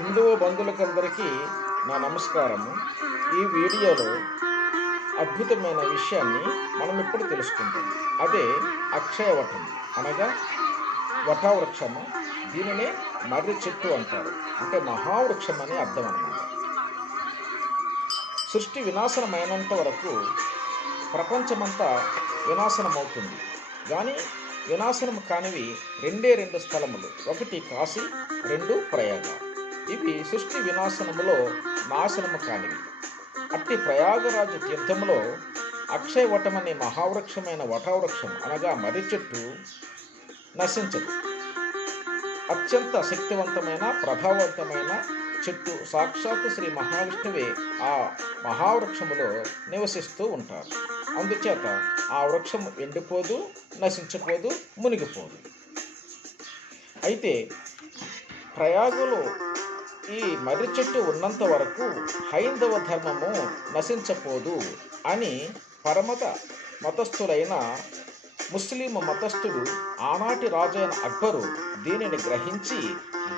హిందువు బంధువులకందరికీ నా నమస్కారము. ఈ వీడియోలో అద్భుతమైన విషయాన్ని మనం ఇప్పుడు తెలుసుకుంటాం అదే అక్షయవటం అనగా వటవృక్షము. దీనినే మర్రి చెట్టు అంటారు. అంటే మహావృక్షం అని అర్థం అన్నమాట సృష్టి వినాశనమైనంత వరకు ప్రపంచమంతా వినాశనమవుతుంది. కానీ వినాశనం కానివి రెండే రెండు స్థలములు. ఒకటి కాశీ రెండు ప్రయాగ ఇవి సృష్టి వినాశనములో నాశనము కానివి. అట్టి ప్రయాగరాజు తీర్థములో అక్షయవటమనే మహావృక్షమైన వటవృక్షం అనగా మర్రి చెట్టు నశించదు. అత్యంత శక్తివంతమైన ప్రభావవంతమైన చెట్టు సాక్షాత్తు శ్రీ మహావిష్ణువే ఆ మహావృక్షములో నివసిస్తూ ఉంటారు. అందుచేత ఆ వృక్షం ఎండిపోదు నశించిపోదు మునిగిపోదు. అయితే ప్రయాగులో ఈ మర్రి చెట్టు ఉన్నంత వరకు హైందవ ధర్మము నశించపోదు అని పరమత మతస్థులైన ముస్లిం మతస్థుడు ఆనాటి రాజైన అక్బరు దీనిని గ్రహించి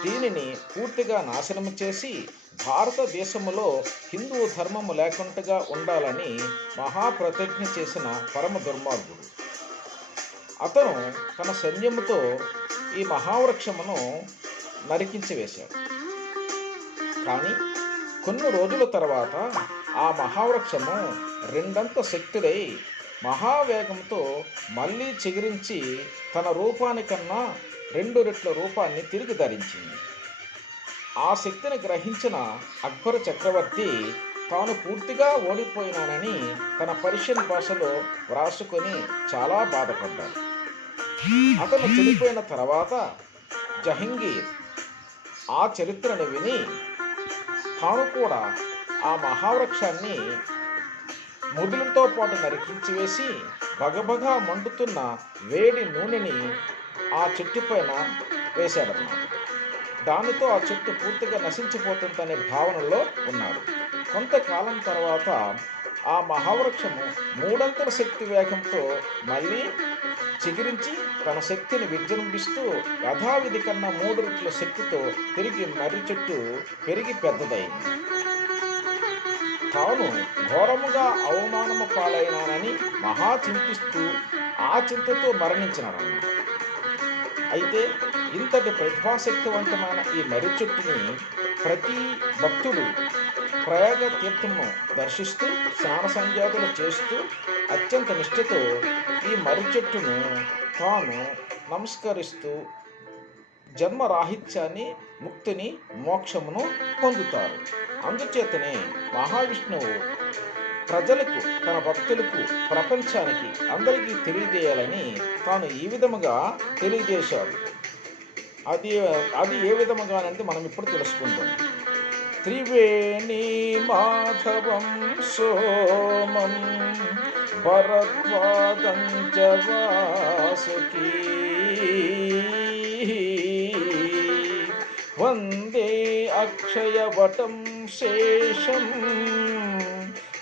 దీనిని పూర్తిగా నాశనం చేసి భారతదేశంలో హిందూ ధర్మము లేకుండా ఉండాలని మహాప్రతిజ్ఞ చేసిన పరమ దుర్మార్గుడు. అతను తన సైన్యముతో ఈ మహావృక్షమును నరికించి వేశాడు. కానీ కొన్ని రోజుల తర్వాత ఆ మహావృక్షము రెండంత శక్తుడై మహావేగంతో మళ్ళీ చిగురించి తన రూపానికన్నా రెండు రెట్ల రూపాన్ని తిరిగి ధరించింది. ఆ శక్తిని గ్రహించిన అక్బర్ చక్రవర్తి తాను పూర్తిగా ఓడిపోయినానని తన పర్షియన్ భాషలో వ్రాసుకొని చాలా బాధపడ్డాడు. అతను చనిపోయిన తర్వాత జహంగీర్ ఆ చరిత్రను విని తాను కూడా ఆ మహావృక్షాన్ని ముదులతో పాటు నరికించి వేసి బగబగా మండుతున్న వేడి నూనెని ఆ చెట్టు పైన వేశాడన్నమాట దానితో ఆ చెట్టు పూర్తిగా నశించిపోతుందనే భావనలో ఉన్నాడు కొంతకాలం తర్వాత ఆ మహావృక్షము మూడంతల శక్తి వేగంతో మళ్ళీ చిగురించి తన శక్తిని విజృంభిస్తూ యథావిధి కన్నా మూడు రెట్ల శక్తితో తిరిగి మర్రి చెట్టు పెరిగి పెద్దదైంది. తాను ఘోరముగా అవమానము పాలైనానని మహా చింతిస్తూ ఆ చింతతో మరణించినాడన్నమాట అయితే ఇంతటి ప్రతిభాశక్తివంతమైన ఈ మర్రి చెట్టుని ప్రతి భక్తుడు ప్రయాగ తీర్థమును దర్శిస్తూ స్నాన సంధ్యాతులు చేస్తూ అత్యంత నిష్ఠతో ఈ మర్రి చెట్టును తాను నమస్కరిస్తూ జన్మరాహిత్యాన్ని ముక్తిని మోక్షమును పొందుతారు. అందుచేతనే మహావిష్ణువు ప్రజలకు తన భక్తులకు ప్రపంచానికి అందరికీ తెలియజేయాలని తాను ఈ విధముగా తెలియజేశాడు. అది అది ఏ విధముగా అంటే మనం ఇప్పుడు తెలుసుకుంటాం త్రివేణి మాధవం సోమం భరద్వాదం చ వాసుకీ. వందే అక్షయవటం శేషం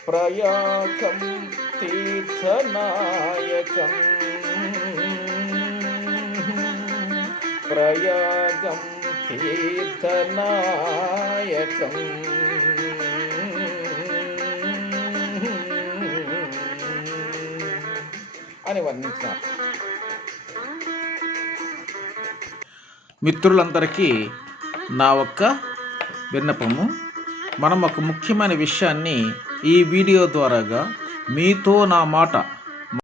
ప్రయాగం తీర్థనాయకం. ప్రయాగం నాయకం అని వర్ణించినారు మిత్రులందరికీ నా ఒక్క విన్నపము. మనం ఒక ముఖ్యమైన విషయాన్ని ఈ వీడియో ద్వారాగా మీతో నా మాట